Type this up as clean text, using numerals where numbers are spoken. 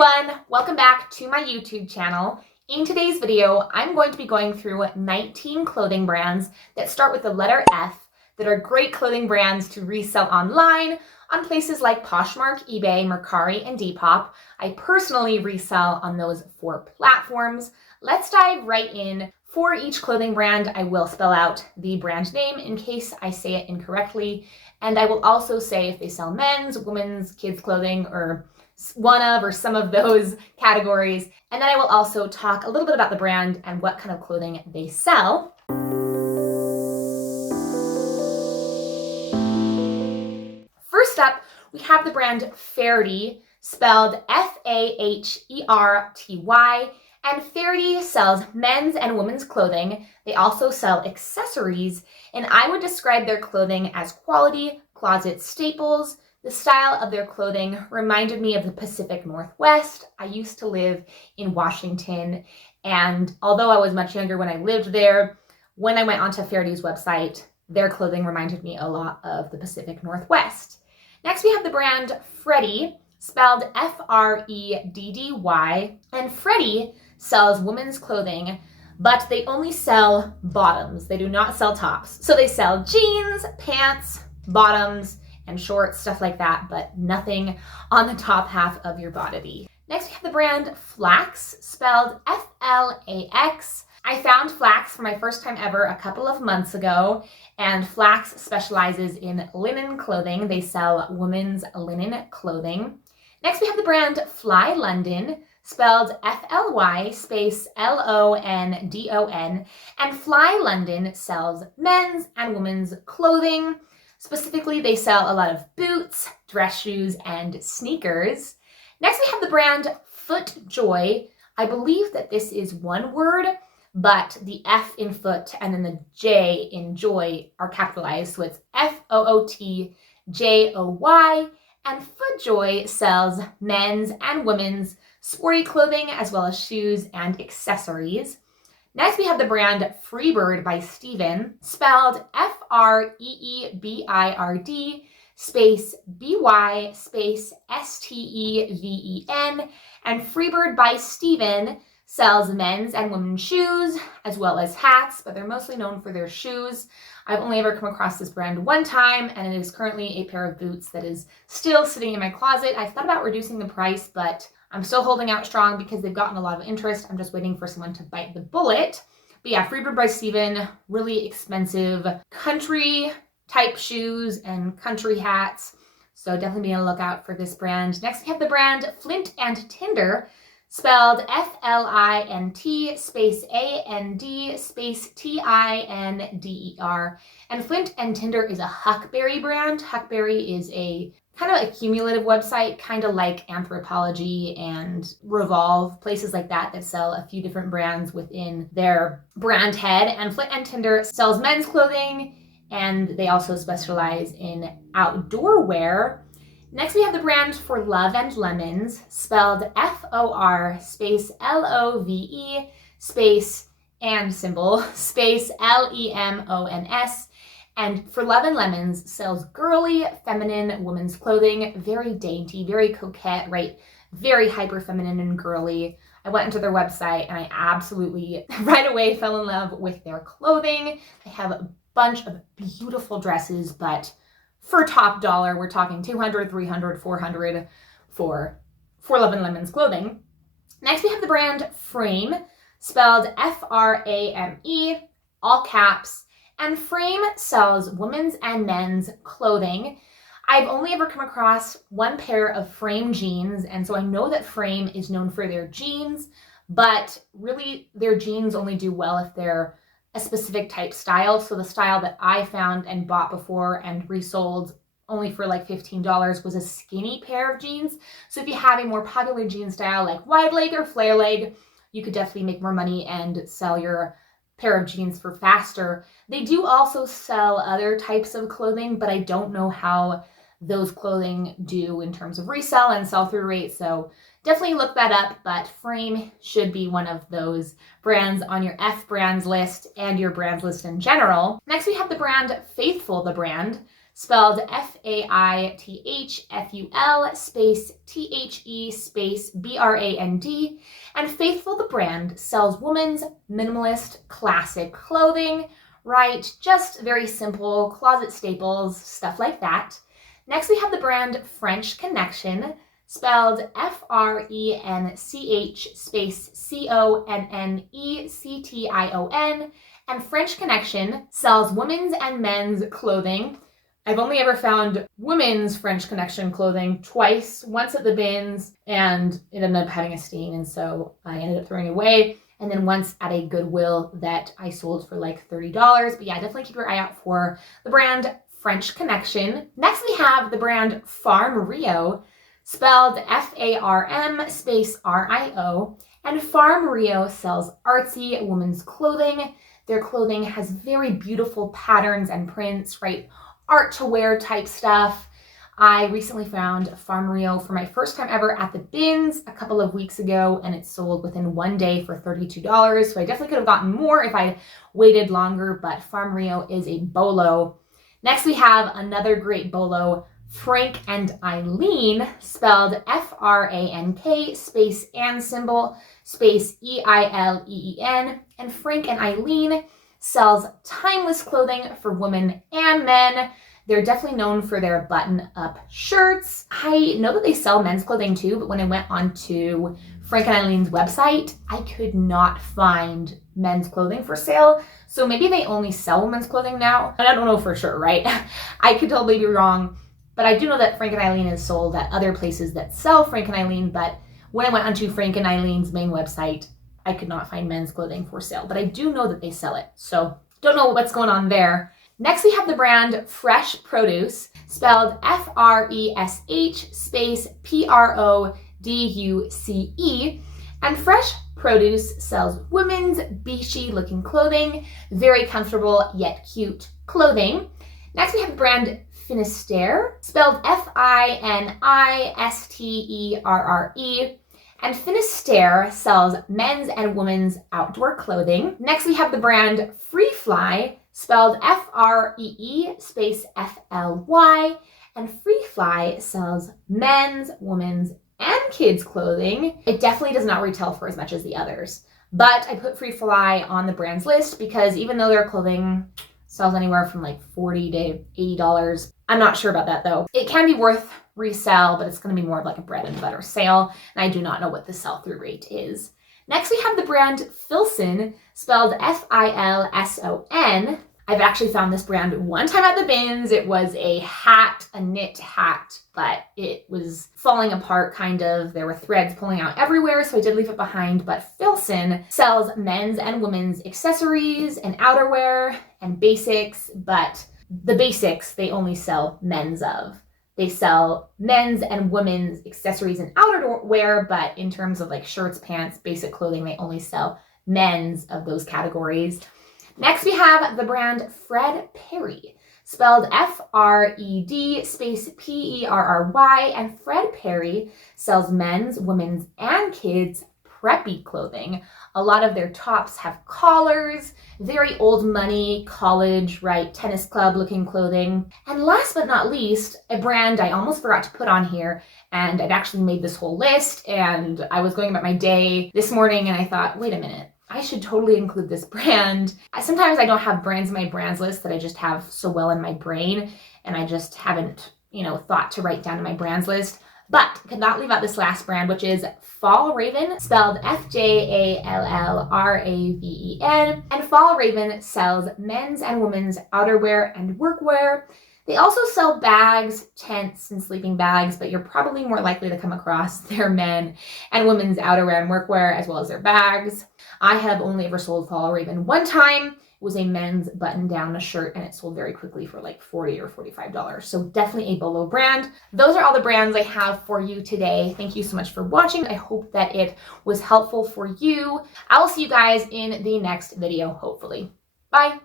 everyone, welcome back to my YouTube channel. In today's video, I'm going to be going through 19 clothing brands that start with the letter F that are great clothing brands to resell online on places like Poshmark, eBay, Mercari, and Depop. I personally resell on those 4 platforms. Let's dive right in. For each clothing brand, I will spell out the brand name in case I say it incorrectly, and I will also say if they sell men's, women's, kids' clothing, or one of or some of those categories. And then I will also talk a little bit about the brand and what kind of clothing they sell. First up, we have the brand Faherty, spelled F-A-H-E-R-T-Y, and Faherty sells men's and women's clothing. They also sell accessories, and I would describe their clothing as quality closet staples. The style of their clothing reminded me of the Pacific Northwest. I used to live in Washington, and although I was much younger when I lived there, when I went onto Faherty's website, their clothing reminded me a lot of the Pacific Northwest. Next, we have the brand Freddy, spelled F-R-E-D-D-Y, and Freddy sells women's clothing, but they only sell bottoms. They do not sell tops. So they sell jeans, pants, bottoms, and shorts, stuff like that, but nothing on the top half of your body. Next, we have the brand Flax, spelled F-L-A-X. I found Flax for my first time ever a couple of months ago, and Flax specializes in linen clothing. They sell women's linen clothing. Next, we have the brand Fly London, spelled F-L-Y space L-O-N-D-O-N, and Fly London sells men's and women's clothing. Specifically, they sell a lot of boots, dress shoes, and sneakers. Next, we have the brand FootJoy. I believe that this is one word, but the F in foot and then the J in joy are capitalized, so it's F-O-O-T-J-O-Y. And FootJoy sells men's and women's sporty clothing as well as shoes and accessories. Next, we have the brand Freebird by Steven, spelled F-R-E-E-B-I-R-D space B-Y space S-T-E-V-E-N. And Freebird by Steven sells men's and women's shoes as well as hats, but they're mostly known for their shoes. I've only ever come across this brand one time, and it is currently a pair of boots that is still sitting in my closet. I thought about reducing the price, but I'm still holding out strong because they've gotten a lot of interest. I'm just waiting for someone to bite the bullet. But yeah, Freebird by Steven, really expensive country type shoes and country hats. So definitely be on the lookout for this brand. Next, we have the brand Flint and Tinder, spelled F-L-I-N-T space A-N-D space T-I-N-D-E-R. And Flint and Tinder is a Huckberry brand. Huckberry is a kind of a cumulative website, kind of like Anthropologie and Revolve, places like that that sell a few different brands within their brand head. And Flint and Tinder sells men's clothing, and they also specialize in outdoor wear. Next, we have the brand For Love and Lemons, spelled F-O-R space L-O-V-E space and symbol space L-E-M-O-N-S. And For Love and Lemons sells girly, feminine women's clothing, very dainty, very coquette, right? Very hyper feminine and girly. I went into their website and I absolutely right away fell in love with their clothing. They have a bunch of beautiful dresses, but for top dollar, we're talking $200, $300, $400 for Love and Lemons clothing. Next, we have the brand Frame, spelled F-R-A-M-E, all caps. And Frame sells women's and men's clothing. I've only ever come across one pair of Frame jeans, and so I know that Frame is known for their jeans, but really their jeans only do well if they're a specific type style. So the style that I found and bought before and resold only for like $15 was a skinny pair of jeans. So if you have a more popular jean style like wide leg or flare leg, you could definitely make more money and sell your pair of jeans for faster. They do also sell other types of clothing, but I don't know how those clothing do in terms of resell and sell-through rate. So definitely look that up, but Frame should be one of those brands on your F brands list and your brands list in general. Next, we have the brand Faithful the brand, spelled FAITHFUL space THE space BRAND. And Faithful the brand sells women's minimalist classic clothing, right? Just very simple closet staples, stuff like that. Next, we have the brand French Connection, spelled FRENCH space CONNECTION. And French Connection sells women's and men's clothing. I've only ever found women's French Connection clothing twice, once at the bins, and it ended up having a stain, and so I ended up throwing it away. And then once at a Goodwill that I sold for like $30. But yeah, definitely keep your eye out for the brand French Connection. Next, we have the brand Farm Rio, spelled FARM space RIO. And Farm Rio sells artsy women's clothing. Their clothing has very beautiful patterns and prints, right? Art to wear type stuff. I recently found Farm Rio for my first time ever at the bins a couple of weeks ago, and it sold within one day for $32. So I definitely could have gotten more if I waited longer, but Farm Rio is a bolo. Next, we have another great bolo, Frank and Eileen, spelled FRANK space and symbol space EILEEN. And Frank and Eileen sells timeless clothing for women and men. They're definitely known for their button-up shirts. I know that they sell men's clothing too, but when I went onto Frank and Eileen's website, I could not find men's clothing for sale. So maybe they only sell women's clothing now. And I don't know for sure, right? I could totally be wrong, but I do know that Frank and Eileen is sold at other places that sell Frank and Eileen, but when I went onto Frank and Eileen's main website, I could not find men's clothing for sale, but I do know that they sell it. So don't know what's going on there. Next, we have the brand Fresh Produce, spelled FRESH space PRODUCE. And Fresh Produce sells women's beachy looking clothing, very comfortable yet cute clothing. Next, we have the brand Finisterre, spelled FINISTERRE. And Finisterre sells men's and women's outdoor clothing. Next, we have the brand Free Fly, spelled FREE space FLY. And Free Fly sells men's, women's, and kids clothing. It definitely does not retail for as much as the others. But I put Free Fly on the brand's list because even though their clothing sells anywhere from like $40 to $80, I'm not sure about that though. It can be worth resell, but it's going to be more of like a bread and butter sale, and I do not know what the sell-through rate is. Next, we have the brand Filson, spelled FILSON. I've actually found this brand one time at the bins. It was a hat, a knit hat, but it was falling apart kind of. There were threads pulling out everywhere, so I did leave it behind. But Filson sells men's and women's accessories and outerwear and basics, but the basics they only sell men's of. They sell men's and women's accessories and outerwear, but in terms of like shirts, pants, basic clothing, they only sell men's of those categories. Next, we have the brand Fred Perry, spelled FRED space PERRY, and Fred Perry sells men's, women's, and kids preppy clothing. A lot of their tops have collars, very old money, college, right, tennis club looking clothing. And last but not least, a brand I almost forgot to put on here, and I'd actually made this whole list, and I was going about my day this morning, and I thought, wait a minute, I should totally include this brand. Sometimes I don't have brands in my brands list that I just have so well in my brain, and I just haven't, thought to write down in my brands list. But could not leave out this last brand, which is Fall Raven, spelled FJALLRAVEN. And Fall Raven sells men's and women's outerwear and workwear. They also sell bags, tents, and sleeping bags, but you're probably more likely to come across their men and women's outerwear and workwear as well as their bags. I have only ever sold Fall Raven one time. It was a men's button-down shirt, and it sold very quickly for like $40 or $45. So definitely a bolo brand. Those are all the brands I have for you today. Thank you so much for watching. I hope that it was helpful for you. I will see you guys in the next video, hopefully. Bye.